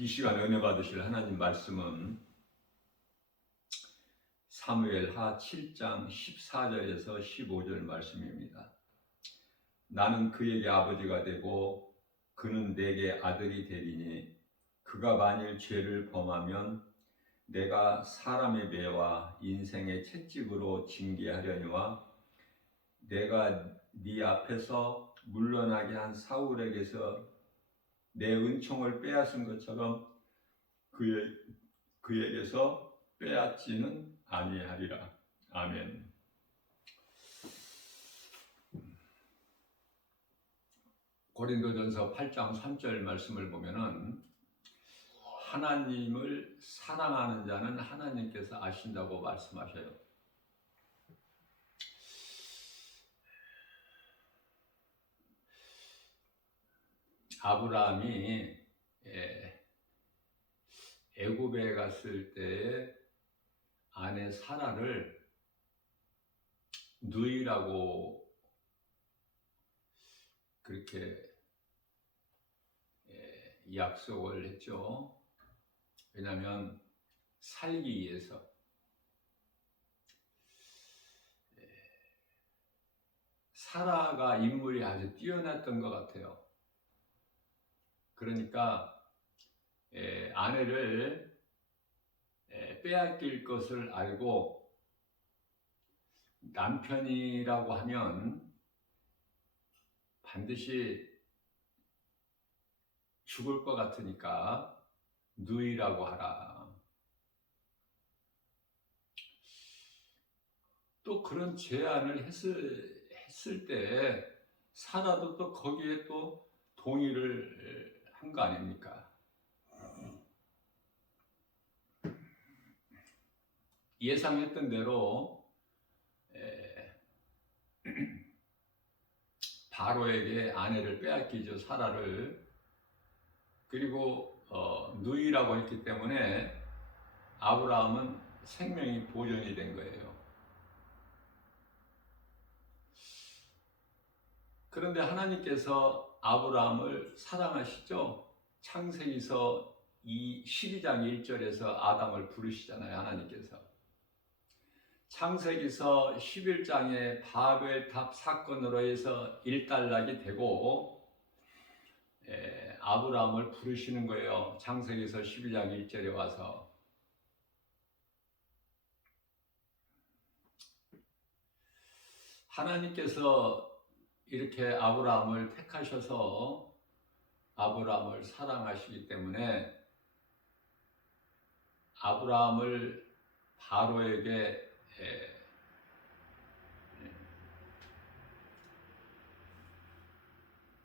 이 시간 은혜 받으실 하나님 말씀은 사무엘하 7장 14절에서 15절 말씀입니다. 나는 그에게 아버지가 되고 그는 내게 아들이 되리니 그가 만일 죄를 범하면 내가 사람의 매와 인생의 채찍으로 징계하려니와 내가 네 앞에서 물러나게 한 사울에게서 내 은총을 빼앗은 것처럼 그에게서 빼앗지는 아니하리라. 아멘. 고린도전서 8장 3절 말씀을 보면은 하나님을 사랑하는 자는 하나님께서 아신다고 말씀하셔요. 아브라함이 애굽에 갔을 때에 아내 사라를 누이라고 그렇게 약속을 했죠. 왜냐하면 살기 위해서. 사라가 인물이 아주 뛰어났던 것 같아요. 그러니까 아내를 빼앗길 것을 알고 남편이라고 하면 반드시 죽을 것 같으니까 누이라고 하라. 또 그런 제안을 했을 때 사라도 또 거기에 또 동의를 한 거 아닙니까? 예상했던 대로 바로에게 아내를 빼앗기죠, 사라를. 그리고 누이라고 했기 때문에 아브라함은 생명이 보존이 된 거예요. 그런데 하나님께서 아브라함을 사랑하시죠? 창세기서 12장 1절에서 아담을 부르시잖아요, 하나님께서. 창세기서 11장에 바벨탑 사건으로 해서 일단락이 되고 아브라함을 부르시는 거예요. 창세기서 12장 1절에 와서. 하나님께서 이렇게 아브라함을 택하셔서 아브라함을 사랑하시기 때문에 아브라함을 바로에게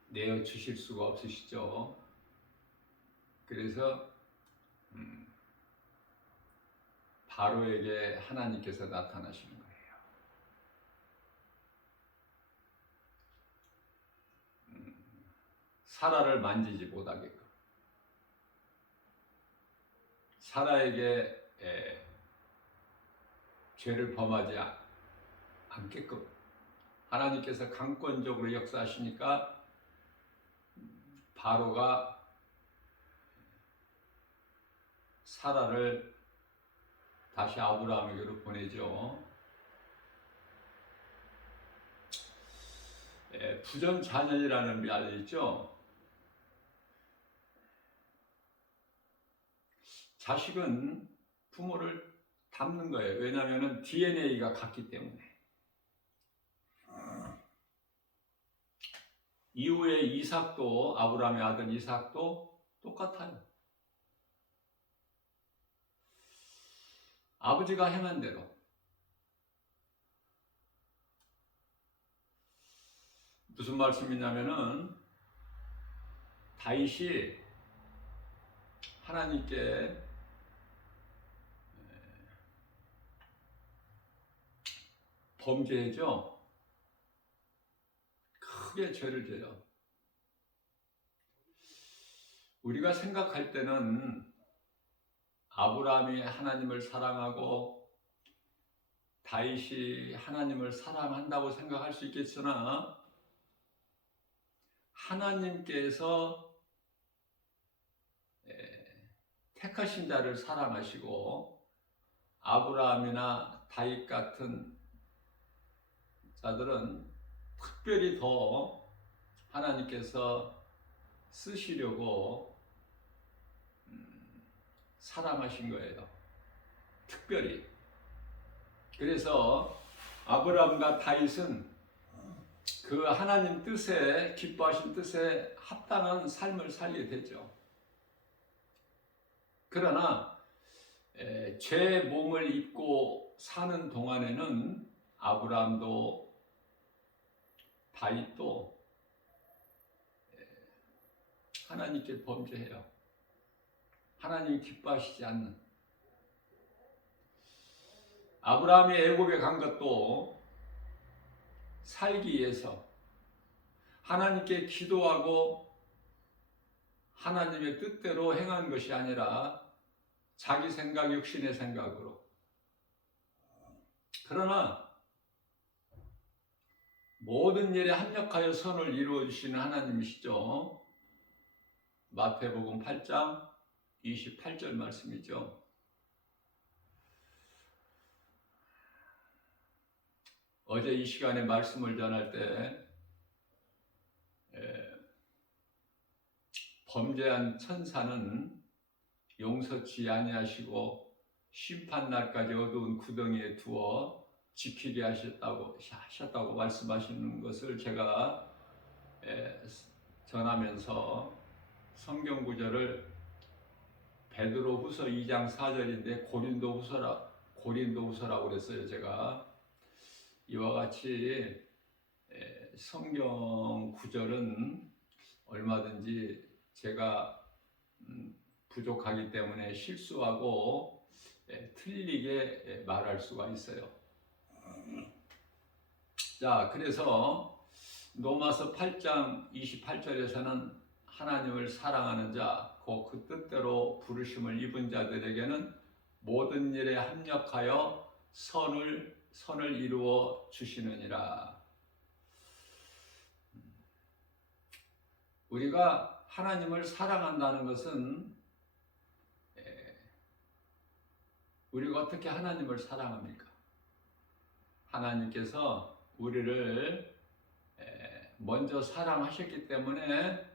내어 주실 수가 없으시죠. 그래서 바로에게 하나님께서 나타나시는 거예요. 사라를 만지지 못하게끔, 사라에게 죄를 범하지 않게끔 하나님께서 강권적으로 역사하시니까 바로가 사라를 다시 아브라함에게로 보내죠. 부전자녀이라는 말이 있죠. 자식은 부모를 닮는 거예요. 왜냐하면 DNA가 같기 때문에. 이후에 이삭도, 아브라함의 아들 이삭도 똑같아요. 아버지가 행한 대로. 무슨 말씀이냐면은 다윗이 하나님께 범죄죠. 크게 죄를 져요. 우리가 생각할 때는 아브라함이 하나님을 사랑하고 다윗이 하나님을 사랑한다고 생각할 수 있겠으나 하나님께서 택하신 자를 사랑하시고 아브라함이나 다윗 같은 자들은 특별히 더 하나님께서 쓰시려고 사랑하신 거예요. 특별히. 그래서 아브라함과 다윗은 그 하나님 뜻에, 기뻐하신 뜻에 합당한 삶을 살게 되죠. 그러나 죄 몸을 입고 사는 동안에는 아브라함도 다윗도 하나님께 범죄해요. 하나님이 기뻐하시지 않는. 아브라함이 애굽에 간 것도 살기 위해서 하나님께 기도하고 하나님의 뜻대로 행한 것이 아니라 자기 생각, 육신의 생각으로. 그러나 모든 일에 합력하여 선을 이루어 주시는 하나님이시죠. 마태복음 8장 28절 말씀이죠. 어제 이 시간에 말씀을 전할 때 범죄한 천사는 용서치 아니하시고 심판날까지 어두운 구덩이에 두어 지키게 하셨다고 말씀하시는 것을 제가 전하면서 성경 구절을 베드로후서 2장 4절인데 고린도후서라고 그랬어요. 제가 이와 같이 성경 구절은 얼마든지 제가 부족하기 때문에 실수하고 틀리게 말할 수가 있어요. 자, 그래서 로마서 8장 28절에서는 하나님을 사랑하는 자, 곧 그 뜻대로 부르심을 입은 자들에게는 모든 일에 합력하여 선을 이루어 주시느니라. 우리가 하나님을 사랑한다는 것은 우리가 어떻게 하나님을 사랑합니까? 하나님께서 우리를 먼저 사랑하셨기 때문에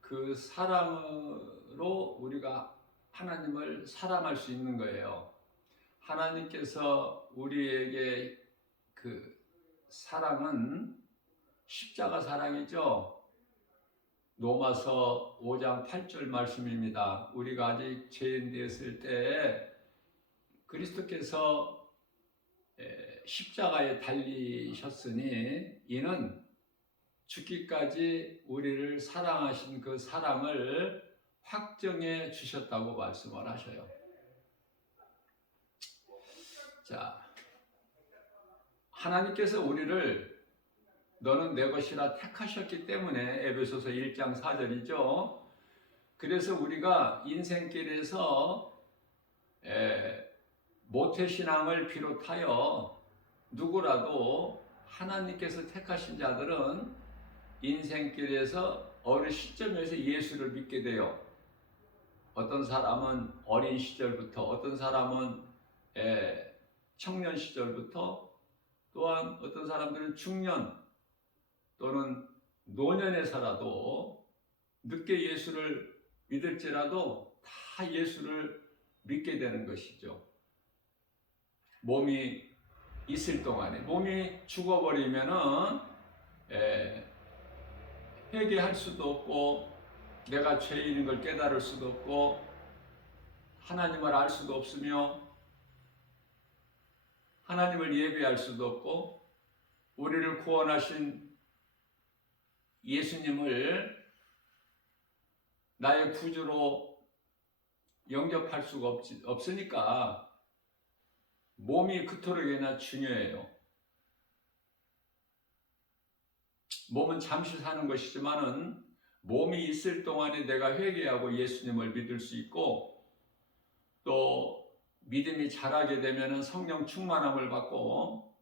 그 사랑으로 우리가 하나님을 사랑할 수 있는 거예요. 하나님께서 우리에게 그 사랑은 십자가 사랑이죠. 로마서 5장 8절 말씀입니다. 우리가 아직 죄인 되었을 때 그리스도께서 십자가에 달리셨으니 이는 죽기까지 우리를 사랑하신 그 사랑을 확정해 주셨다고 말씀을 하셔요. 자, 하나님께서 우리를 너는 내 것이라 택하셨기 때문에 에베소서 1장 4절이죠. 그래서 우리가 인생길에서 모태신앙을 비롯하여 누구라도 하나님께서 택하신 자들은 인생길에서 어느 시점에서 예수를 믿게 돼요. 어떤 사람은 어린 시절부터, 어떤 사람은 청년 시절부터, 또한 어떤 사람들은 중년 또는 노년에서라도 늦게 예수를 믿을지라도 다 예수를 믿게 되는 것이죠. 몸이 있을 동안에. 몸이 죽어버리면은 회개할 수도 없고 내가 죄인인 걸 깨달을 수도 없고 하나님을 알 수도 없으며 하나님을 예배할 수도 없고 우리를 구원하신 예수님을 나의 구주로 영접할 수가 없으니까 몸이 그토록이나 중요해요. 몸은 잠시 사는 것이지만은 몸이 있을 동안에 내가 회개하고 예수님을 믿을 수 있고 또 믿음이 자라게 되면은 성령 충만함을 받고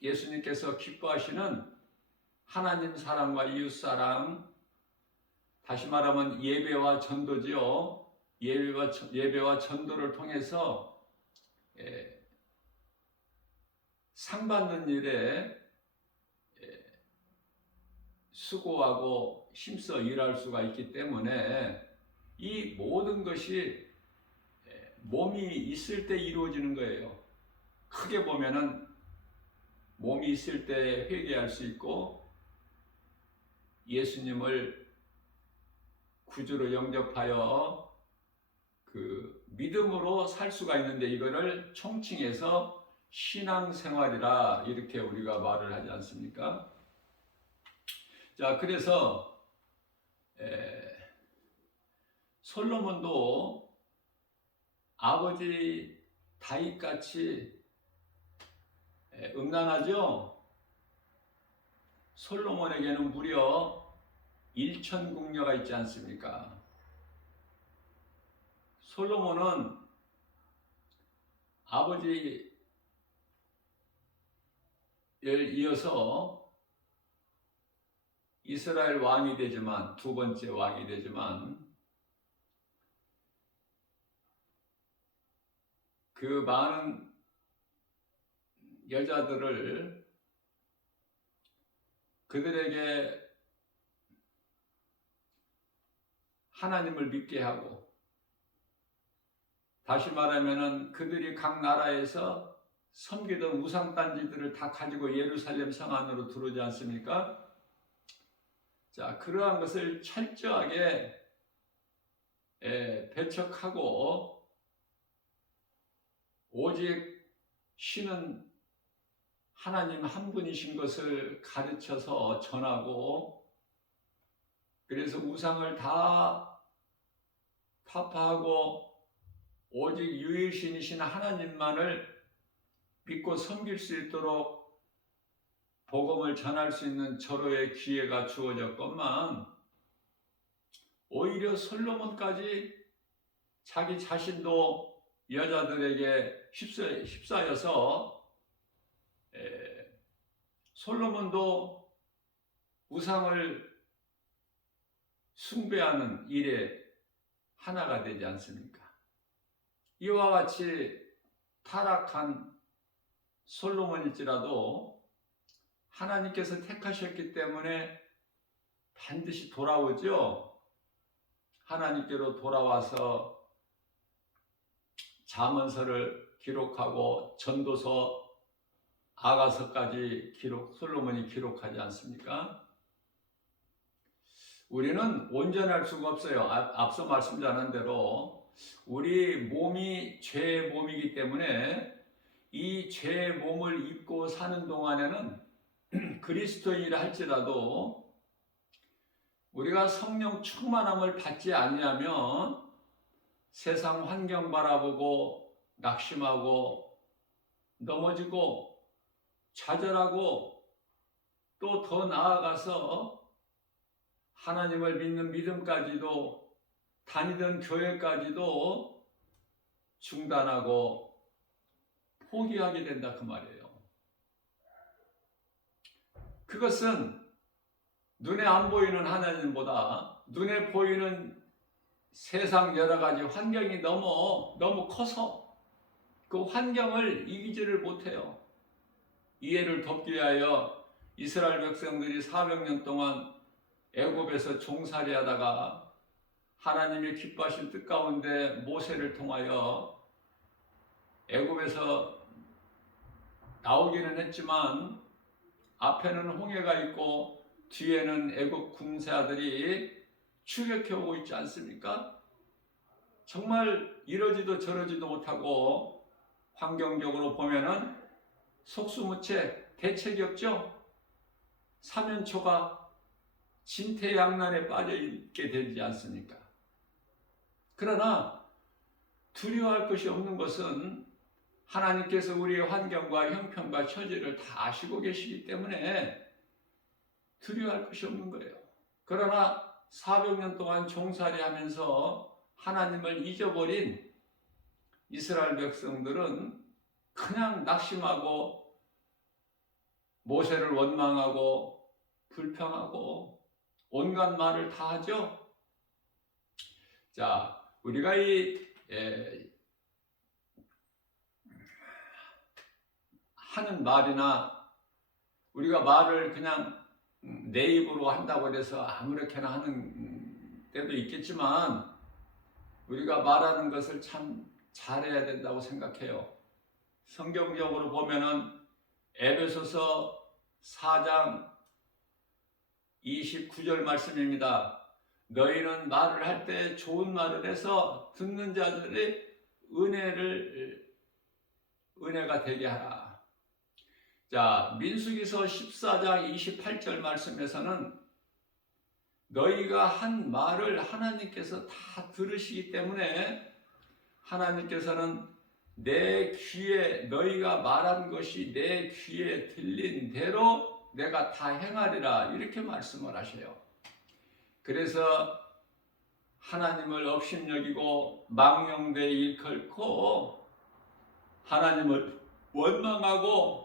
예수님께서 기뻐하시는 하나님 사랑과 이웃 사랑, 다시 말하면 예배와 전도지요. 예배와 전도를 통해서 상 받는 일에 수고하고 힘써 일할 수가 있기 때문에 이 모든 것이 몸이 있을 때 이루어지는 거예요. 크게 보면은 몸이 있을 때 회개할 수 있고 예수님을 구주로 영접하여 그 믿음으로 살 수가 있는데, 이거를 총칭해서 신앙생활이라 이렇게 우리가 말을 하지 않습니까? 자, 그래서 솔로몬도 아버지 다윗같이 음란하죠? 솔로몬에게는 무려 1000궁녀가 있지 않습니까? 솔로몬은 아버지를 이어서 이스라엘 왕이 되지만, 두 번째 왕이 되지만, 그 많은 여자들을 그들에게 하나님을 믿게 하고, 다시 말하면은 그들이 각 나라에서 섬기던 우상단지들을 다 가지고 예루살렘 성 안으로 들어오지 않습니까? 자, 그러한 것을 철저하게 배척하고 오직 신은 하나님 한 분이신 것을 가르쳐서 전하고, 그래서 우상을 다 타파하고 오직 유일신이신 하나님만을 믿고 섬길 수 있도록 복음을 전할 수 있는 절호의 기회가 주어졌건만, 오히려 솔로몬까지 자기 자신도 여자들에게 휩싸여서 솔로몬도 우상을 숭배하는 일에 하나가 되지 않습니까? 이와 같이 타락한 솔로몬일지라도 하나님께서 택하셨기 때문에 반드시 돌아오죠. 하나님께로 돌아와서 잠언서를 기록하고 전도서, 아가서까지 솔로몬이 기록하지 않습니까? 우리는 온전할 수가 없어요. 앞서 말씀드린 대로 우리 몸이 죄의 몸이기 때문에 이 죄의 몸을 입고 사는 동안에는 그리스도인이라 할지라도 우리가 성령 충만함을 받지 아니하면 세상 환경 바라보고 낙심하고 넘어지고 좌절하고, 또 더 나아가서 하나님을 믿는 믿음까지도, 다니던 교회까지도 중단하고 포기하게 된다, 그 말이에요. 그것은 눈에 안 보이는 하나님보다 눈에 보이는 세상 여러 가지 환경이 너무 커서 그 환경을 이기지를 못해요. 이해를 돕기 위하여 이스라엘 백성들이 400년 동안 애굽에서 종살이 하다가 하나님의 기뻐하신 뜻 가운데 모세를 통하여 애굽에서 나오기는 했지만 앞에는 홍해가 있고 뒤에는 애굽 군사들이 추격해 오고 있지 않습니까? 정말 이러지도 저러지도 못하고 환경적으로 보면은 속수무책, 대책이 없죠. 사면초가 진퇴양난에 빠져 있게 되지 않습니까? 그러나 두려워할 것이 없는 것은 하나님께서 우리의 환경과 형편과 처지를 다 아시고 계시기 때문에 두려워할 것이 없는 거예요. 그러나 400년 동안 종살이 하면서 하나님을 잊어버린 이스라엘 백성들은 그냥 낙심하고 모세를 원망하고 불평하고 온갖 말을 다 하죠. 자, 우리가 하는 말이나 우리가 말을 그냥 내 입으로 한다고 해서 아무렇게나 하는 때도 있겠지만 우리가 말하는 것을 참 잘해야 된다고 생각해요. 성경적으로 보면은 에베소서 4장 29절 말씀입니다. 너희는 말을 할 때 좋은 말을 해서 듣는 자들의 은혜가 되게 하라. 자, 민수기서 14장 28절 말씀에서는 너희가 한 말을 하나님께서 다 들으시기 때문에 하나님께서는 내 귀에 너희가 말한 것이 내 귀에 들린 대로 내가 다 행하리라 이렇게 말씀을 하셔요. 그래서 하나님을 업신여기고 망령되이 일컬고 하나님을 원망하고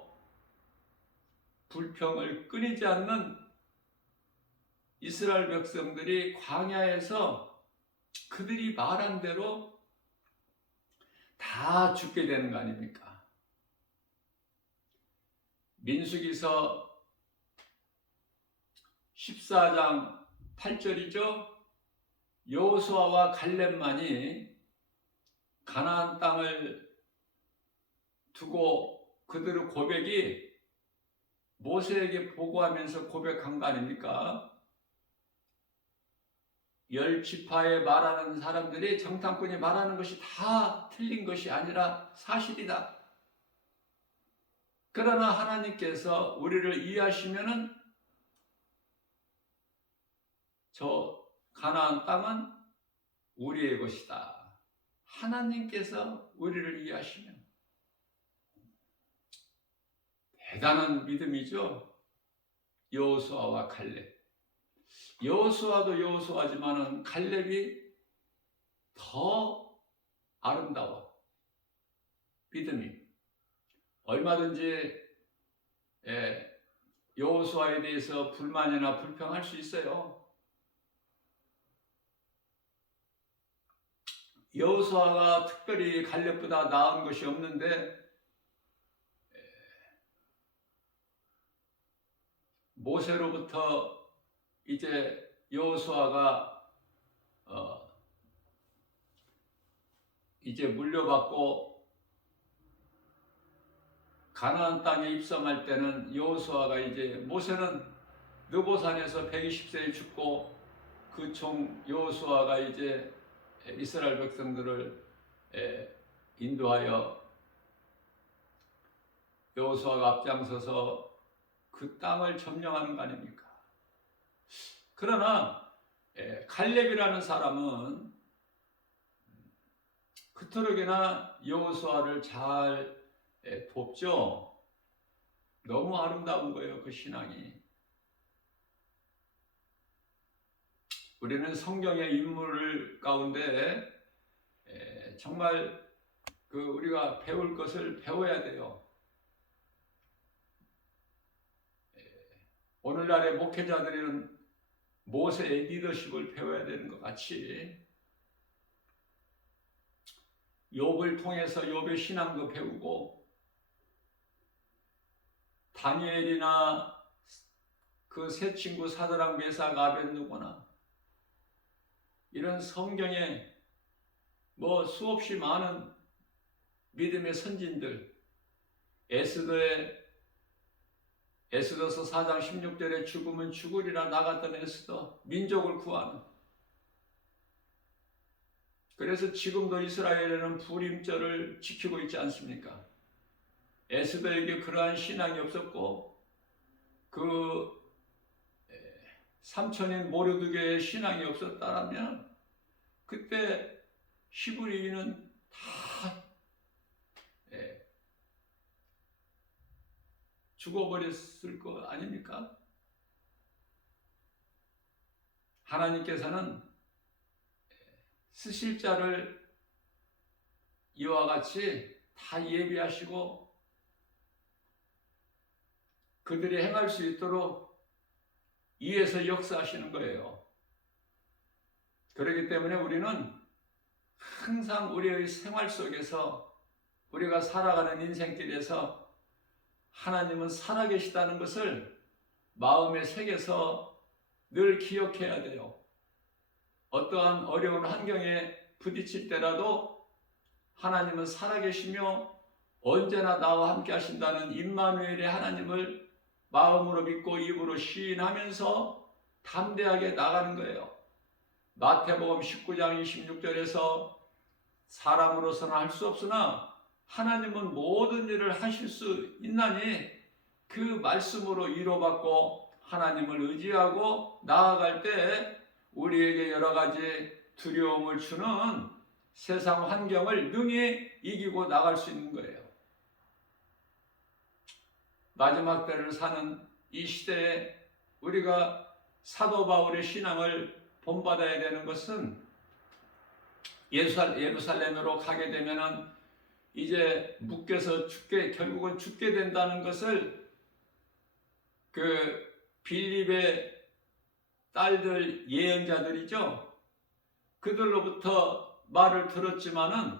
불평을 끊이지 않는 이스라엘 백성들이 광야에서 그들이 말한 대로 다 죽게 되는 거 아닙니까? 민수기서 14장 8절이죠. 여호수아와 갈렙만이 가나안 땅을 두고 그들의 고백이 모세에게 보고하면서 고백한 거 아닙니까? 10지파에 말하는 사람들이 정탐꾼이 말하는 것이 다 틀린 것이 아니라 사실이다. 그러나 하나님께서 우리를 이해하시면은 저 가나안 땅은 우리의 것이다. 하나님께서 우리를 이해하시면 대단한 믿음이죠. 여호수아와 갈렙. 여호수아도 여호수아지만은 갈렙이 더 아름다워. 믿음이. 얼마든지 여호수아에 대해서 불만이나 불평할 수 있어요. 여호수아가 특별히 갈렙보다 나은 것이 없는데 모세로부터 이제 여호수아가 이제 물려받고 가나안 땅에 입성할 때는 여호수아가 이제 모세는 느보산에서 120세에 죽고 그 총 여호수아가 이제 이스라엘 백성들을 인도하여 여호수아가 앞장서서 그 땅을 점령하는 거 아닙니까? 그러나 갈렙이라는 사람은 그토록이나 여호수아를 잘 돕죠. 너무 아름다운 거예요, 그 신앙이. 우리는 성경의 인물 가운데 정말 우리가 배울 것을 배워야 돼요. 오늘날의 목회자들은 모세의 리더십을 배워야 되는 것 같이 욥을 통해서 욥의 신앙도 배우고 다니엘이나 그 세 친구 사드락 메삭 아벳느고나 이런 성경에 수없이 많은 믿음의 선진들, 에스더서 4장 16절에 죽으면 죽으리라 나갔던 에스더, 민족을 구하는. 그래서 지금도 이스라엘에는 불임절을 지키고 있지 않습니까? 에스더에게 그러한 신앙이 없었고 그 삼촌인 모르드게의 신앙이 없었다면 그때 히브리인은 다 죽어버렸을 거 아닙니까? 하나님께서는 쓰실 자를 이와 같이 다 예비하시고 그들이 행할 수 있도록 위에서 역사하시는 거예요. 그렇기 때문에 우리는 항상 우리의 생활 속에서 우리가 살아가는 인생길에서 하나님은 살아계시다는 것을 마음에 새겨서 늘 기억해야 돼요. 어떠한 어려운 환경에 부딪힐 때라도 하나님은 살아계시며 언제나 나와 함께 하신다는 임마누엘의 하나님을 마음으로 믿고 입으로 시인하면서 담대하게 나가는 거예요. 마태복음 19장 26절에서 사람으로서는 할 수 없으나 하나님은 모든 일을 하실 수 있나니 그 말씀으로 위로받고 하나님을 의지하고 나아갈 때 우리에게 여러 가지 두려움을 주는 세상 환경을 능히 이기고 나갈 수 있는 거예요. 마지막 때를 사는 이 시대에 우리가 사도 바울의 신앙을 본받아야 되는 것은 예루살렘으로 가게 되면은 이제 묶여서 결국은 죽게 된다는 것을 그 빌립의 딸들 예언자들이죠. 그들로부터 말을 들었지만은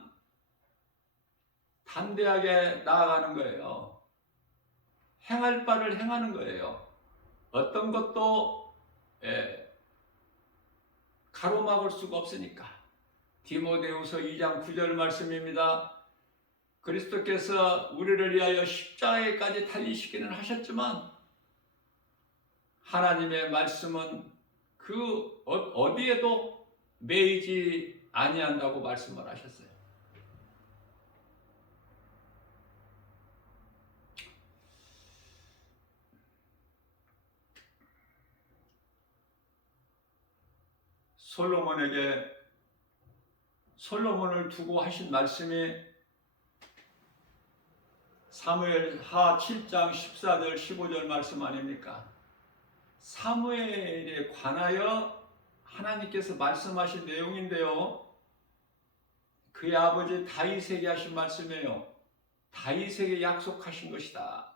담대하게 나아가는 거예요. 행할 바를 행하는 거예요. 어떤 것도 가로막을 수가 없으니까. 디모데후서 2장 9절 말씀입니다. 그리스도께서 우리를 위하여 십자가에까지 달리시기는 하셨지만 하나님의 말씀은 그 어디에도 매이지 아니한다고 말씀을 하셨어요. 솔로몬을 두고 하신 말씀이 사무엘하 7장 14절 15절 말씀 아닙니까? 사무엘에 관하여 하나님께서 말씀하신 내용인데요. 그의 아버지 다윗에게 하신 말씀이에요. 다윗에게 약속하신 것이다.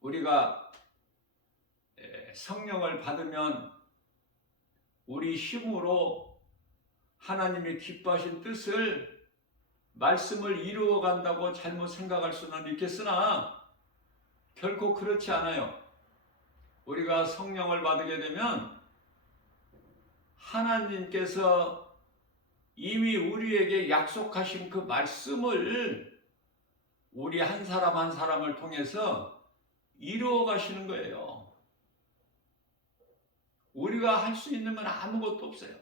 우리가 성령을 받으면 우리 힘으로 하나님이 기뻐하신 뜻을 말씀을 이루어 간다고 잘못 생각할 수는 있겠으나 결코 그렇지 않아요. 우리가 성령을 받게 되면 하나님께서 이미 우리에게 약속하신 그 말씀을 우리 한 사람 한 사람을 통해서 이루어 가시는 거예요. 우리가 할 수 있는 건 아무것도 없어요.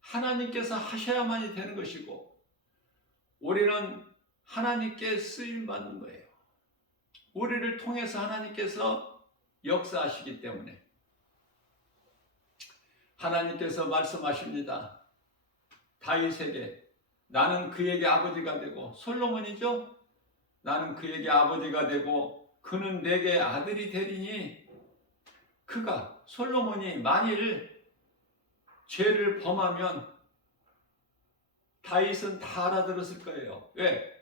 하나님께서 하셔야만이 되는 것이고 우리는 하나님께 쓰임받는 거예요. 우리를 통해서 하나님께서 역사하시기 때문에 하나님께서 말씀하십니다. 다윗에게 나는 그에게 아버지가 되고 솔로몬이죠. 나는 그에게 아버지가 되고 그는 내게 아들이 되리니 그가 솔로몬이 만일 죄를 범하면 다윗은 다 알아들었을 거예요. 왜?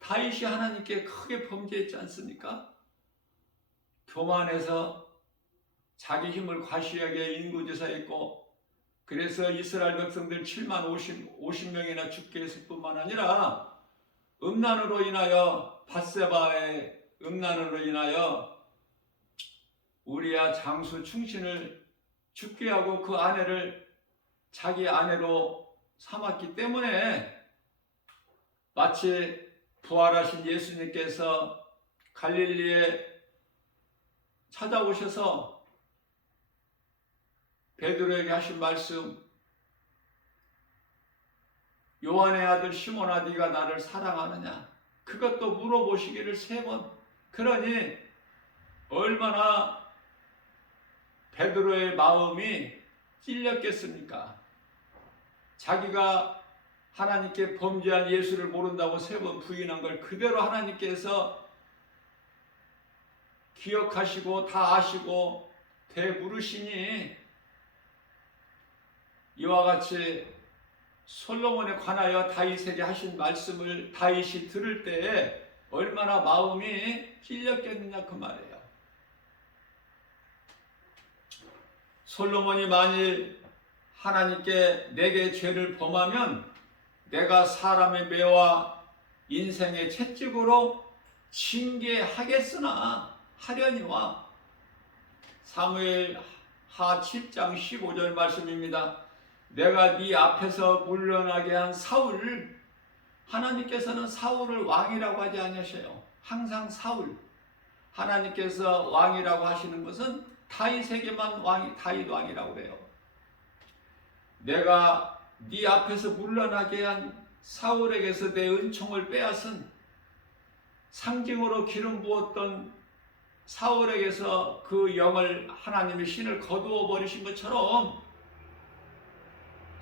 다윗이 하나님께 크게 범죄했지 않습니까? 교만해서 자기 힘을 과시하게 인구지사했고 그래서 이스라엘 백성들 7만 50명이나 죽게 했을 뿐만 아니라 음란으로 인하여 밧세바의 음란으로 인하여 우리아 장수 충신을 죽게 하고 그 아내를 자기 아내로 삼았기 때문에 마치 부활하신 예수님께서 갈릴리에 찾아오셔서 베드로에게 하신 말씀 요한의 아들 시몬아 네가 나를 사랑하느냐 그것도 물어보시기를 3번 그러니 얼마나 베드로의 마음이 찔렸겠습니까? 자기가 하나님께 범죄한 예수를 모른다고 3번 부인한 걸 그대로 하나님께서 기억하시고 다 아시고 되물으시니 이와 같이 솔로몬에 관하여 다윗에게 하신 말씀을 다윗이 들을 때에 얼마나 마음이 찔렸겠느냐 그 말이에요. 솔로몬이 만일 하나님께 내게 죄를 범하면 내가 사람의 매와 인생의 채찍으로 징계하겠으나 하려니와. 사무엘 하 7장 15절 말씀입니다. 내가 네 앞에서 물러나게 한 사울, 하나님께서는 사울을 왕이라고 하지 않으셔요. 항상 사울. 하나님께서 왕이라고 하시는 것은 다윗에게만 다윗 왕이라고 그래요. 내가 네 앞에서 물러나게 한 사울에게서 내 은총을 빼앗은, 상징으로 기름 부었던 사울에게서 그 영을, 하나님의 신을 거두어 버리신 것처럼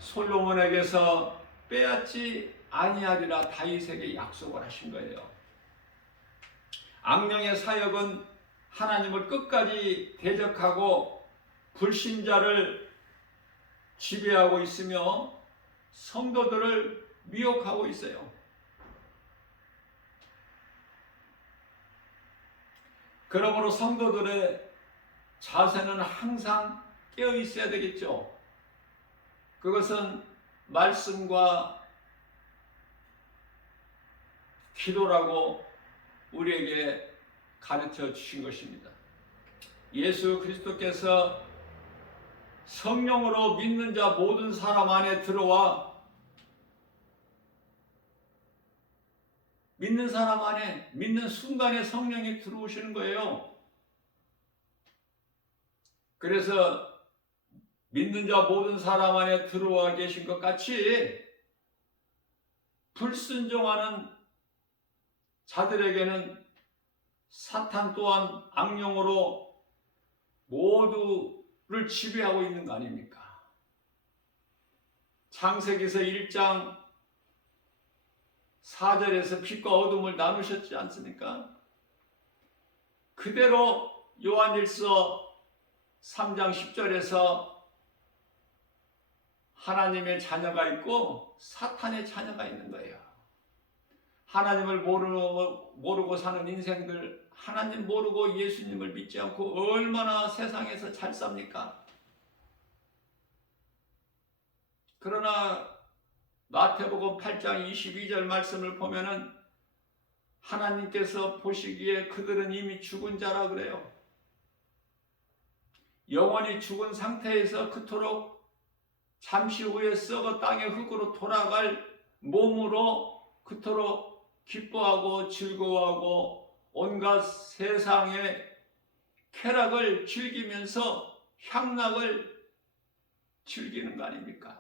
솔로몬에게서 빼앗지 아니하리라 다윗에게 약속을 하신 거예요. 악령의 사역은 하나님을 끝까지 대적하고 불신자를 지배하고 있으며 성도들을 미혹하고 있어요. 그러므로 성도들의 자세는 항상 깨어 있어야 되겠죠. 그것은 말씀과 기도라고 우리에게 가르쳐 주신 것입니다. 예수 그리스도께서 성령으로 믿는 자 모든 사람 안에 들어와 믿는 사람 안에, 믿는 순간에 성령이 들어오시는 거예요. 그래서 믿는 자 모든 사람 안에 들어와 계신 것 같이 불순종하는 자들에게는 사탄 또한 악령으로 모두를 지배하고 있는 거 아닙니까? 창세기서 1장 4절에서 빛과 어둠을 나누셨지 않습니까? 그대로 요한일서 3장 10절에서 하나님의 자녀가 있고 사탄의 자녀가 있는 거예요. 하나님을 모르고 사는 인생들, 하나님 모르고 예수님을 믿지 않고 얼마나 세상에서 잘 삽니까? 그러나 마태복음 8장 22절 말씀을 보면은 하나님께서 보시기에 그들은 이미 죽은 자라 그래요. 영원히 죽은 상태에서 그토록 잠시 후에 썩어 땅의 흙으로 돌아갈 몸으로 그토록 기뻐하고 즐거워하고 온갖 세상의 쾌락을 즐기면서 향락을 즐기는 거 아닙니까?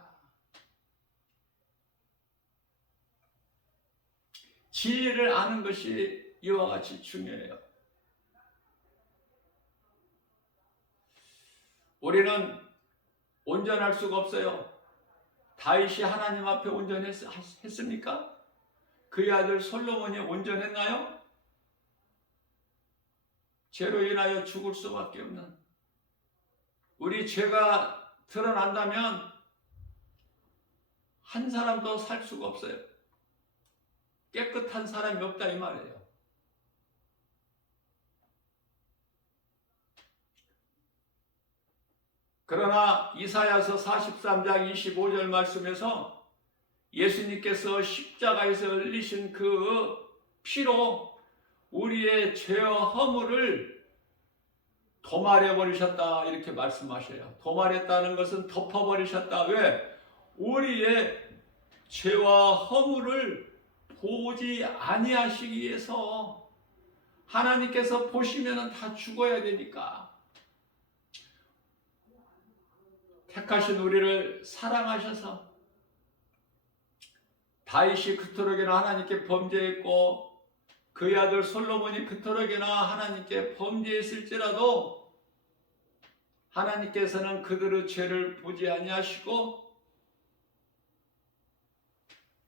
진리를 아는 것이 이와 같이 중요해요. 우리는 온전할 수가 없어요. 다윗이 하나님 앞에 온전했습니까? 그의 아들 솔로몬이 온전했나요? 죄로 인하여 죽을 수밖에 없는, 우리 죄가 드러난다면 한 사람도 살 수가 없어요. 깨끗한 사람이 없다 이 말이에요. 그러나 이사야서 43장 25절 말씀에서 예수님께서 십자가에서 흘리신 그 피로 우리의 죄와 허물을 도말해 버리셨다 이렇게 말씀하셔요. 도말했다는 것은 덮어버리셨다. 왜? 우리의 죄와 허물을 보지 아니하시기 위해서. 하나님께서 보시면 다 죽어야 되니까. 택하신 우리를 사랑하셔서 다윗이 그토록이나 하나님께 범죄했고 그의 아들 솔로몬이 그토록이나 하나님께 범죄했을지라도 하나님께서는 그들의 죄를 보지 아니하시고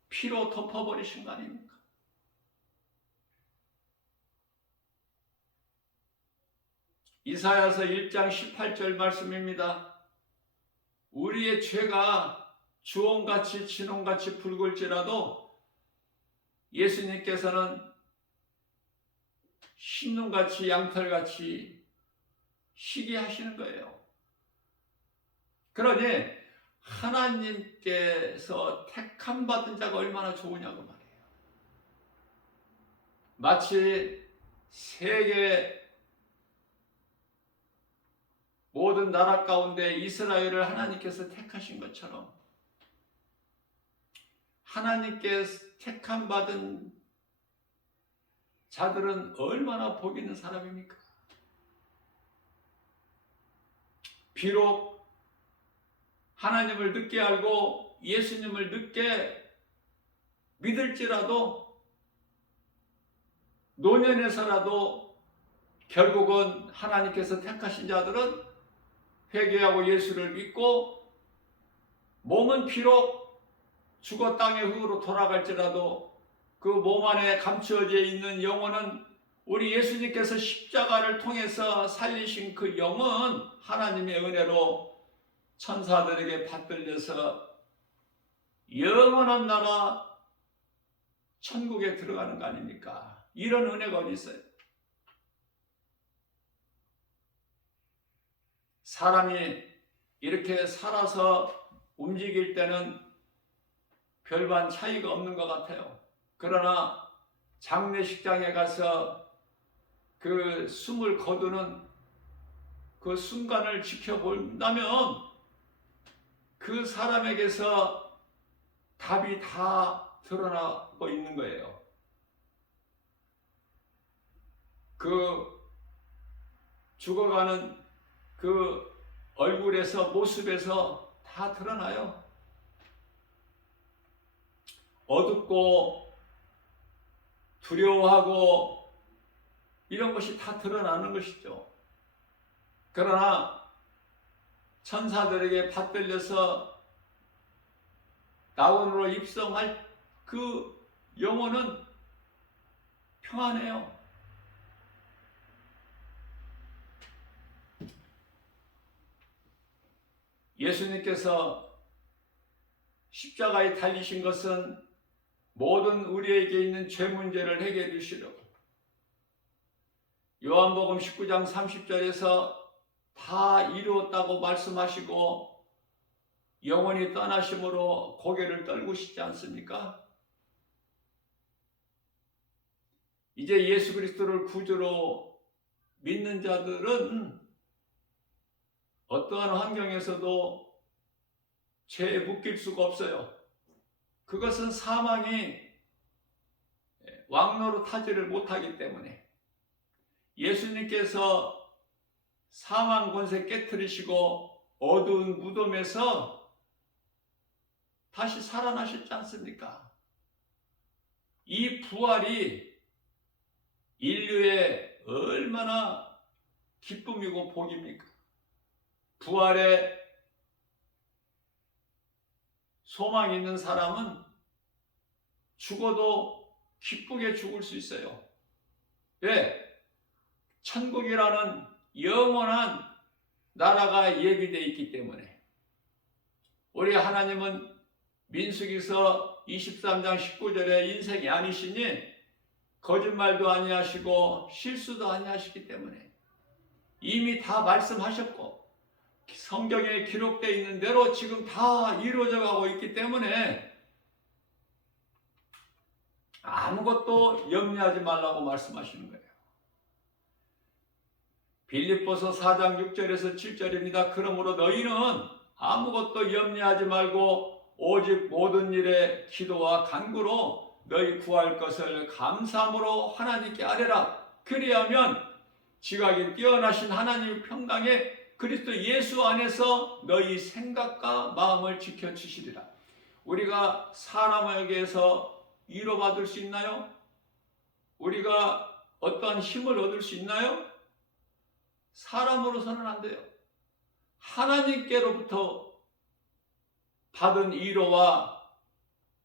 피로 덮어버리신 거 아닙니까? 이사야서 1장 18절 말씀입니다. 우리의 죄가 주홍같이 진홍같이 붉을지라도 예수님께서는 흰눈같이 양털같이 희게 하시는 거예요. 그러니 하나님께서 택함 받은 자가 얼마나 좋으냐고 말이에요. 마치 세계 모든 나라 가운데 이스라엘을 하나님께서 택하신 것처럼 하나님께 택함 받은 자들은 얼마나 복 있는 사람입니까? 비록 하나님을 늦게 알고 예수님을 늦게 믿을지라도 노년에서라도 결국은 하나님께서 택하신 자들은 회개하고 예수를 믿고 몸은 비록 죽어 땅의 흙으로 돌아갈지라도 그 몸 안에 감추어져 있는 영혼은 우리 예수님께서 십자가를 통해서 살리신 그 영은 하나님의 은혜로 천사들에게 받들려서 영원한 나라 천국에 들어가는 거 아닙니까? 이런 은혜가 어디 있어요? 사람이 이렇게 살아서 움직일 때는 별반 차이가 없는 것 같아요. 그러나 장례식장에 가서 그 숨을 거두는 그 순간을 지켜본다면 그 사람에게서 답이 다 드러나고 있는 거예요. 그 죽어가는 그 얼굴에서 모습에서 다 드러나요. 어둡고 두려워하고 이런 것이 다 드러나는 것이죠. 그러나 천사들에게 받들려서 낙원으로 입성할 그 영혼은 평안해요. 예수님께서 십자가에 달리신 것은 모든 우리에게 있는 죄 문제를 해결해 주시려고. 요한복음 19장 30절에서 다 이루었다고 말씀하시고 영원히 떠나심으로 고개를 떨구시지 않습니까? 이제 예수 그리스도를 구주로 믿는 자들은 어떠한 환경에서도 죄에 묶일 수가 없어요. 그것은 사망이 왕노로 타지를 못하기 때문에 예수님께서 사망 권세 깨뜨리시고 어두운 무덤에서 다시 살아나셨지 않습니까? 이 부활이 인류의 얼마나 기쁨이고 복입니까? 부활에 소망이 있는 사람은 죽어도 기쁘게 죽을 수 있어요. 왜? 천국이라는 영원한 나라가 예비되어 있기 때문에. 우리 하나님은 민수기서 23장 19절에 인생이 아니시니 거짓말도 아니하시고 실수도 아니하시기 때문에 이미 다 말씀하셨고 성경에 기록되어 있는 대로 지금 다 이루어져 가고 있기 때문에 아무것도 염려하지 말라고 말씀하시는 거예요. 빌립보서 4장 6절에서 7절입니다. 그러므로 너희는 아무것도 염려하지 말고 오직 모든 일에 기도와 간구로 너희 구할 것을 감사함으로 하나님께 아뢰라. 그리하면 지각이 뛰어나신 하나님의 평강에 그리스도 예수 안에서 너희 생각과 마음을 지켜주시리라. 우리가 사람에게서 위로받을 수 있나요? 우리가 어떠한 힘을 얻을 수 있나요? 사람으로서는 안 돼요. 하나님께로부터 받은 위로와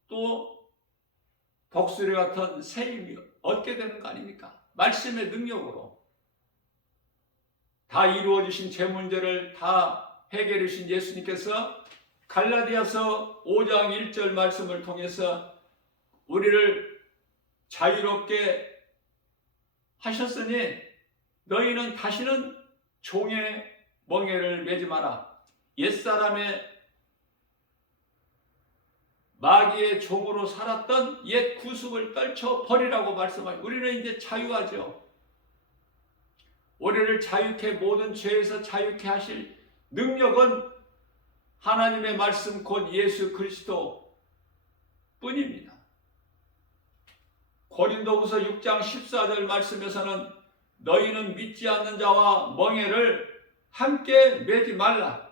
또 독수리 같은 새 힘이 얻게 되는 거 아닙니까? 말씀의 능력으로. 다 이루어지신 제 문제를 다 해결해 주신 예수님께서 갈라디아서 5장 1절 말씀을 통해서 우리를 자유롭게 하셨으니 너희는 다시는 종의 멍에를 매지 마라. 옛사람의 마귀의 종으로 살았던 옛 구습을 떨쳐버리라고 말씀하시고 우리는 이제 자유하죠. 우리를 자유케 모든 죄에서 자유케 하실 능력은 하나님의 말씀 곧 예수 그리스도 뿐입니다. 고린도후서 6장 14절 말씀에서는 너희는 믿지 않는 자와 멍에를 함께 매지 말라.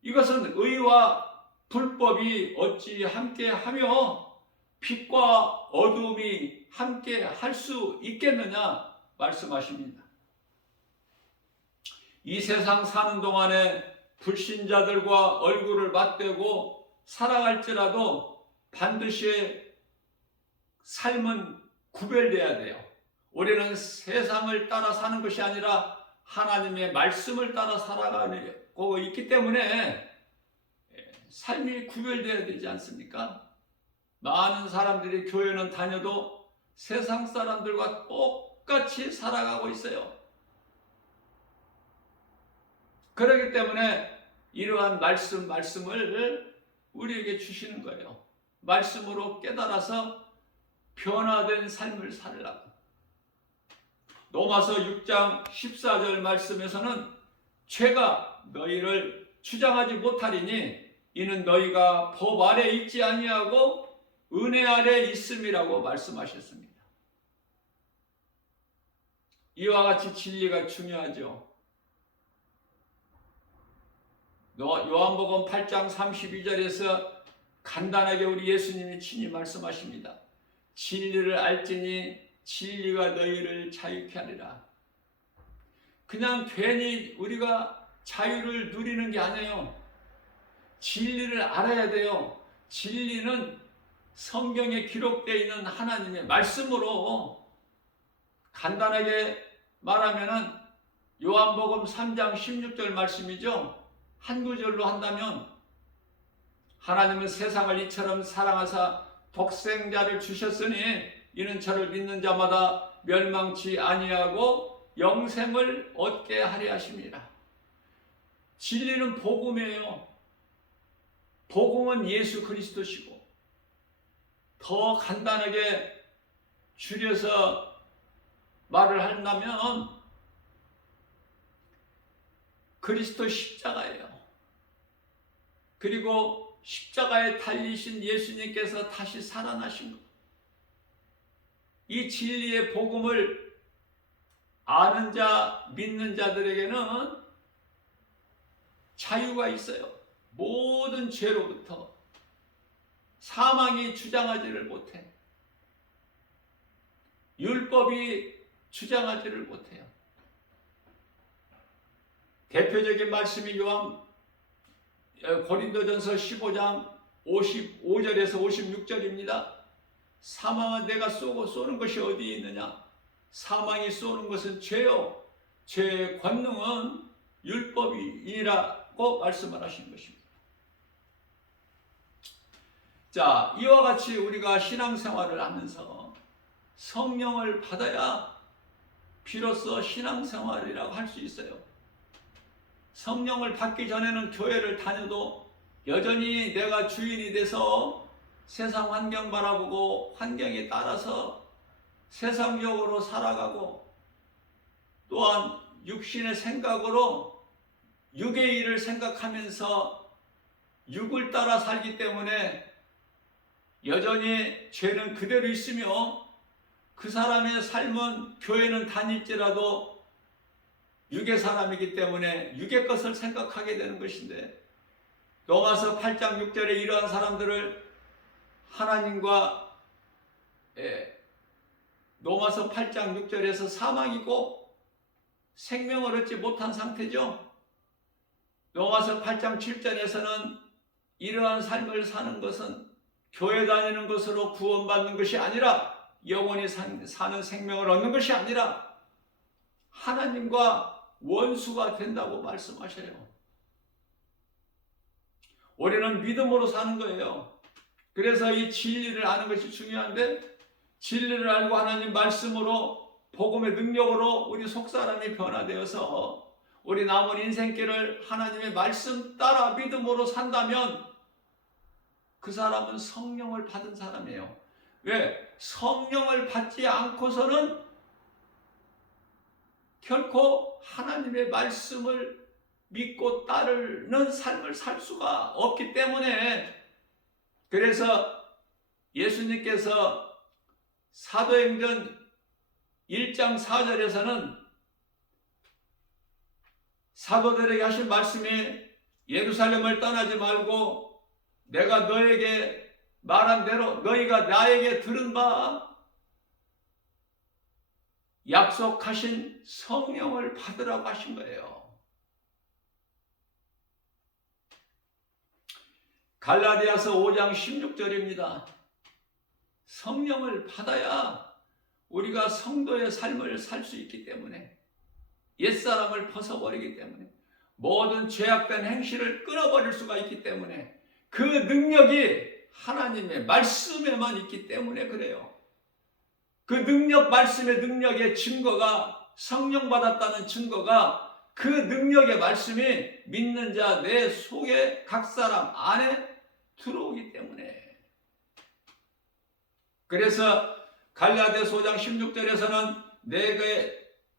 이것은 의와 불법이 어찌 함께 하며 빛과 어두움이 함께 할 수 있겠느냐 말씀하십니다. 이 세상 사는 동안에 불신자들과 얼굴을 맞대고 살아갈지라도 반드시 삶은 구별돼야 돼요. 우리는 세상을 따라 사는 것이 아니라 하나님의 말씀을 따라 살아가고 있기 때문에 삶이 구별돼야 되지 않습니까? 많은 사람들이 교회는 다녀도 세상 사람들과 똑같이 살아가고 있어요. 그렇기 때문에 이러한 말씀을 우리에게 주시는 거예요. 말씀으로 깨달아서 변화된 삶을 살라고. 로마서 6장 14절 말씀에서는 죄가 너희를 주장하지 못하리니 이는 너희가 법 아래 있지 아니하고 은혜 아래 있음이라고 말씀하셨습니다. 이와 같이 진리가 중요하죠. 요한복음 8장 32절에서 간단하게 우리 예수님이 친히 말씀하십니다. 진리를 알지니 진리가 너희를 자유케 하리라. 그냥 괜히 우리가 자유를 누리는 게 아니에요. 진리를 알아야 돼요. 진리는 성경에 기록되어 있는 하나님의 말씀으로 간단하게 말하면은 요한복음 3장 16절 말씀이죠. 한 구절로 한다면 하나님은 세상을 이처럼 사랑하사 독생자를 주셨으니 이는 저를 믿는 자마다 멸망치 아니하고 영생을 얻게 하려 하심이라. 진리는 복음이에요. 복음은 예수 그리스도시고 더 간단하게 줄여서 말을 한다면 그리스도 십자가예요. 그리고 십자가에 달리신 예수님께서 다시 살아나신 것. 이 진리의 복음을 아는 자, 믿는 자들에게는 자유가 있어요. 모든 죄로부터 사망이 주장하지를 못해. 율법이 주장하지를 못해요. 대표적인 말씀이 고린도전서 15장 55절에서 56절입니다. 사망은 내가 쏘는 것이 어디에 있느냐? 사망이 쏘는 것은 죄요. 죄의 권능은 율법이라고 말씀을 하신 것입니다. 자, 이와 같이 우리가 신앙생활을 하면서 성령을 받아야 비로소 신앙생활이라고 할 수 있어요. 성령을 받기 전에는 교회를 다녀도 여전히 내가 주인이 돼서 세상 환경 바라보고 환경에 따라서 세상적으로 살아가고 또한 육신의 생각으로 육의 일을 생각하면서 육을 따라 살기 때문에 여전히 죄는 그대로 있으며 그 사람의 삶은 교회는 다닐지라도 육의 사람이기 때문에 육의 것을 생각하게 되는 것인데 로마서 8장 6절에 이러한 사람들을 하나님과 로마서 8장 6절에서 사망이고 생명을 얻지 못한 상태죠. 로마서 8장 7절에서는 이러한 삶을 사는 것은 교회 다니는 것으로 구원받는 것이 아니라 영원히 사는 생명을 얻는 것이 아니라 하나님과 원수가 된다고 말씀하셔요. 우리는 믿음으로 사는 거예요. 그래서 이 진리를 아는 것이 중요한데 진리를 알고 하나님 말씀으로 복음의 능력으로 우리 속사람이 변화되어서 우리 남은 인생길을 하나님의 말씀 따라 믿음으로 산다면 그 사람은 성령을 받은 사람이에요. 왜? 성령을 받지 않고서는 결코 하나님의 말씀을 믿고 따르는 삶을 살 수가 없기 때문에, 그래서 예수님께서 사도행전 1장 4절에서는 사도들에게 하신 말씀이 예루살렘을 떠나지 말고 내가 너에게 말한 대로 너희가 나에게 들은 바 약속하신 성령을 받으라고 하신 거예요. 갈라디아서 5장 16절입니다. 성령을 받아야 우리가 성도의 삶을 살 수 있기 때문에, 옛사람을 벗어버리기 때문에, 모든 죄악된 행실을 끊어버릴 수가 있기 때문에, 그 능력이 하나님의 말씀에만 있기 때문에 그래요. 그 능력, 말씀의 능력의 증거가, 성령 받았다는 증거가 그 능력의 말씀이 믿는 자 내 속에 각 사람 안에 들어오기 때문에. 그래서 갈라디아서 5장 16절에서는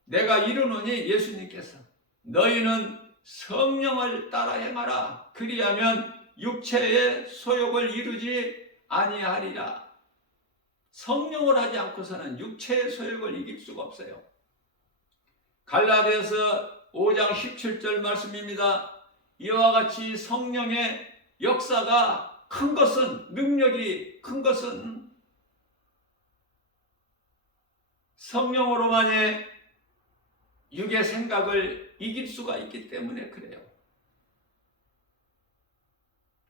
내가 이르노니, 예수님께서 너희는 성령을 따라 행하라. 그리하면 육체의 소욕을 이루지 아니하리라. 성령을 하지 않고서는 육체의 소욕을 이길 수가 없어요. 갈라디아서 5장 17절 말씀입니다. 이와 같이 성령의 역사가 큰 것은, 능력이 큰 것은 성령으로만이 육의 생각을 이길 수가 있기 때문에 그래요.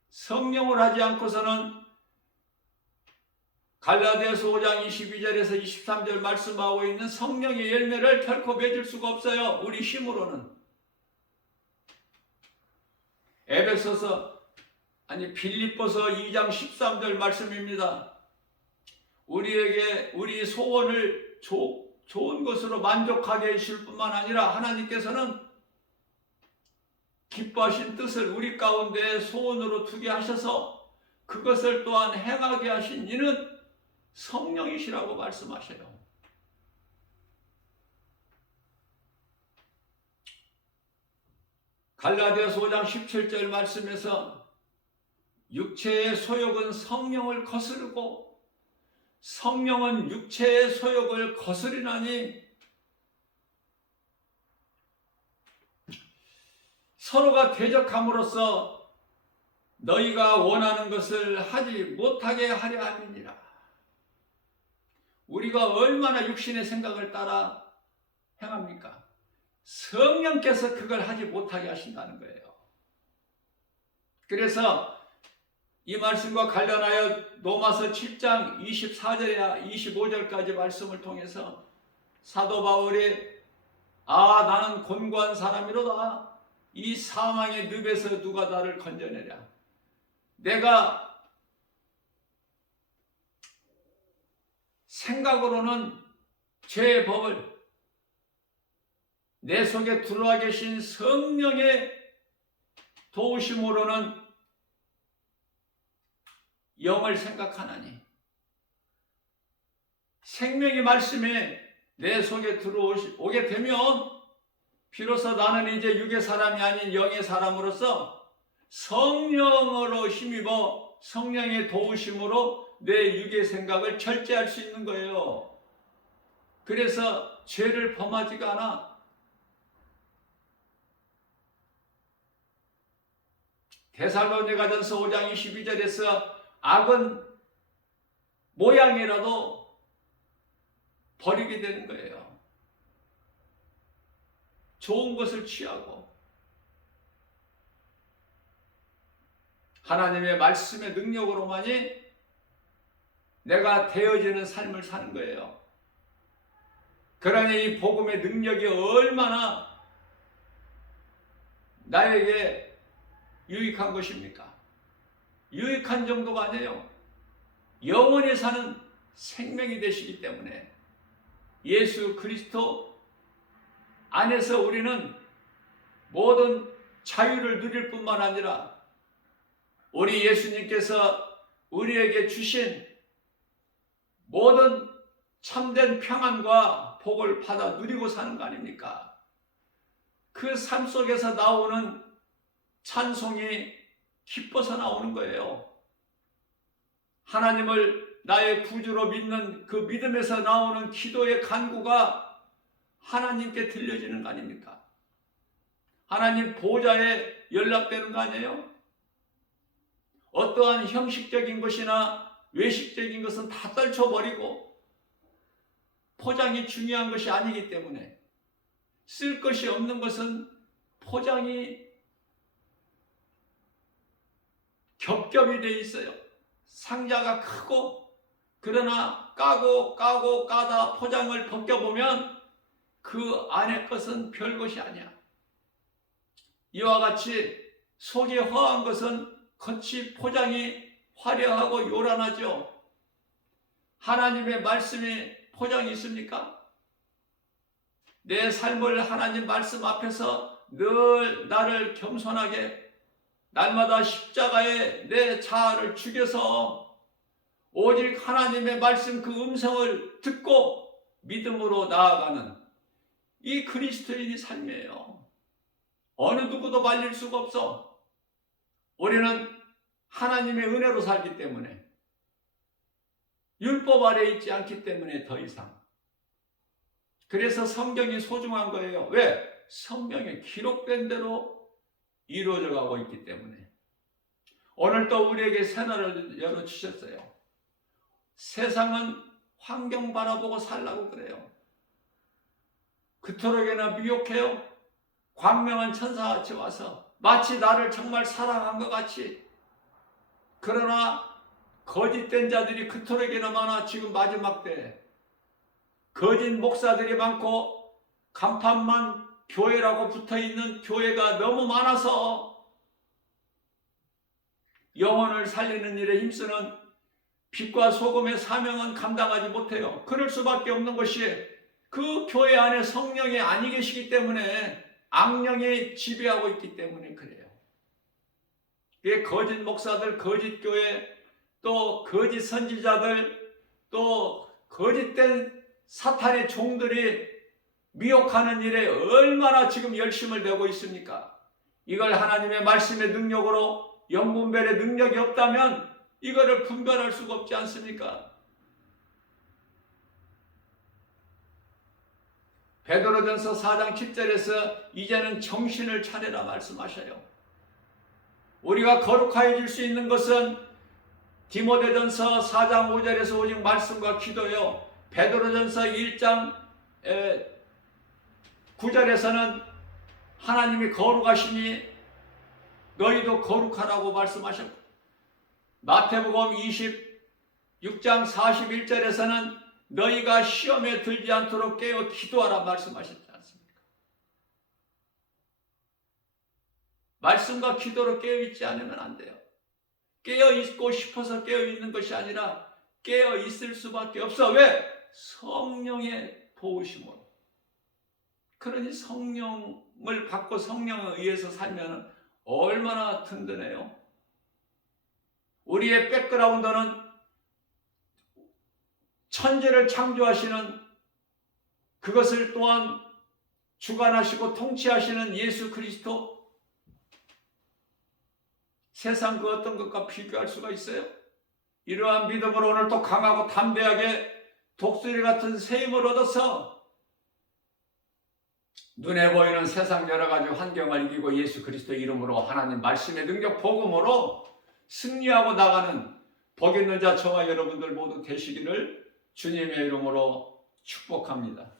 성령을 하지 않고서는 갈라디아서 5장 22절에서 23절 말씀하고 있는 성령의 열매를 결코 맺을 수가 없어요. 우리 힘으로는. 빌립보서 2장 13절 말씀입니다. 우리에게 우리 소원을 좋은 것으로 만족하게 해주실 뿐만 아니라 하나님께서는 기뻐하신 뜻을 우리 가운데 소원으로 두게 하셔서 그것을 또한 행하게 하신 이는 성령이시라고 말씀하셔요. 갈라디아서 5장 17절 말씀에서 육체의 소욕은 성령을 거스르고 성령은 육체의 소욕을 거스리나니 서로가 대적함으로써 너희가 원하는 것을 하지 못하게 하려 함이니라. 우리가 얼마나 육신의 생각을 따라 행합니까? 성령께서 그걸 하지 못하게 하신다는 거예요. 그래서 이 말씀과 관련하여 로마서 7장 24절이나 25절까지 말씀을 통해서 사도 바울이 나는 곤고한 사람이로다. 이 사망의 늪에서 누가 나를 건져내랴. 내가 생각으로는 죄의 법을, 내 속에 들어와 계신 성령의 도우심으로는 영을 생각하나니 생명의 말씀이 내 속에 들어오게 되면 비로소 나는 이제 육의 사람이 아닌 영의 사람으로서 성령으로 힘입어 성령의 도우심으로 내 육의 생각을 절제할 수 있는 거예요. 그래서 죄를 범하지가 않아. 데살로니가전서 5장 22절에서 악은 모양이라도 버리게 되는 거예요. 좋은 것을 취하고 하나님의 말씀의 능력으로만이 내가 되어지는 삶을 사는 거예요. 그러니 이 복음의 능력이 얼마나 나에게 유익한 것입니까? 유익한 정도가 아니에요. 영원히 사는 생명이 되시기 때문에 예수 그리스도 안에서 우리는 모든 자유를 누릴 뿐만 아니라 우리 예수님께서 우리에게 주신 모든 참된 평안과 복을 받아 누리고 사는 거 아닙니까? 그 삶 속에서 나오는 찬송이 기뻐서 나오는 거예요. 하나님을 나의 구주로 믿는 그 믿음에서 나오는 기도의 간구가 하나님께 들려지는 거 아닙니까? 하나님 보좌에 연락되는 거 아니에요? 어떠한 형식적인 것이나 외식적인 것은 다 떨쳐버리고 포장이 중요한 것이 아니기 때문에 쓸 것이 없는 것은 포장이 겹겹이 되어 있어요. 상자가 크고 그러나 까고 까다 포장을 벗겨보면 그 안의 것은 별것이 아니야. 이와 같이 속이 허한 것은 겉이 포장이 화려하고 요란하죠. 하나님의 말씀이 포장이 있습니까? 내 삶을 하나님 말씀 앞에서 늘 나를 겸손하게 날마다 십자가에 내 자아를 죽여서 오직 하나님의 말씀 그 음성을 듣고 믿음으로 나아가는 이 그리스도인의 삶이에요. 어느 누구도 말릴 수가 없어. 우리는 하나님의 은혜로 살기 때문에 율법 아래에 있지 않기 때문에 더 이상. 그래서 성경이 소중한 거예요. 왜? 성경에 기록된 대로 이루어져 가고 있기 때문에. 오늘 또 우리에게 새날을 열어주셨어요. 세상은 환경 바라보고 살라고 그래요. 그토록이나 미혹해요. 광명한 천사같이 와서 마치 나를 정말 사랑한 것 같이. 그러나 거짓된 자들이 그토록이나 많아. 지금 마지막 때 거짓 목사들이 많고 간판만 교회라고 붙어있는 교회가 너무 많아서 영혼을 살리는 일에 힘쓰는 빛과 소금의 사명은 감당하지 못해요. 그럴 수밖에 없는 것이 그 교회 안에 성령이 아니 계시기 때문에 악령이 지배하고 있기 때문에 그래요. 그게 거짓 목사들, 거짓 교회, 또 거짓 선지자들, 또 거짓된 사탄의 종들이 미혹하는 일에 얼마나 지금 열심을 내고 있습니까? 이걸 하나님의 말씀의 능력으로 영분별의 능력이 없다면 이거를 분별할 수가 없지 않습니까? 베드로전서 4장 7절에서 이제는 정신을 차려라 말씀하셔요. 우리가 거룩해질 수 있는 것은 디모데전서 4장 5절에서 오직 말씀과 기도요. 베드로전서 1장 9절에서는 하나님이 거룩하시니 너희도 거룩하라고 말씀하셨고, 마태복음 26장 41절에서는 너희가 시험에 들지 않도록 깨어 기도하라 말씀하셨지 않습니까? 말씀과 기도로 깨어있지 않으면 안 돼요. 깨어있고 싶어서 깨어있는 것이 아니라 깨어있을 수밖에 없어. 왜? 성령의 도우심으로. 그러니 성령을 받고 성령에 의해서 살면 얼마나 든든해요. 우리의 백그라운드는 천지를 창조하시는, 그것을 또한 주관하시고 통치하시는 예수 그리스도. 세상 그 어떤 것과 비교할 수가 있어요? 이러한 믿음으로 오늘 또 강하고 담대하게 독수리 같은 새 힘을 얻어서 눈에 보이는 세상 여러 가지 환경을 이기고 예수 그리스도 이름으로 하나님 말씀의 능력 복음으로 승리하고 나가는 복 있는 자 저와 여러분들 모두 되시기를 주님의 이름으로 축복합니다.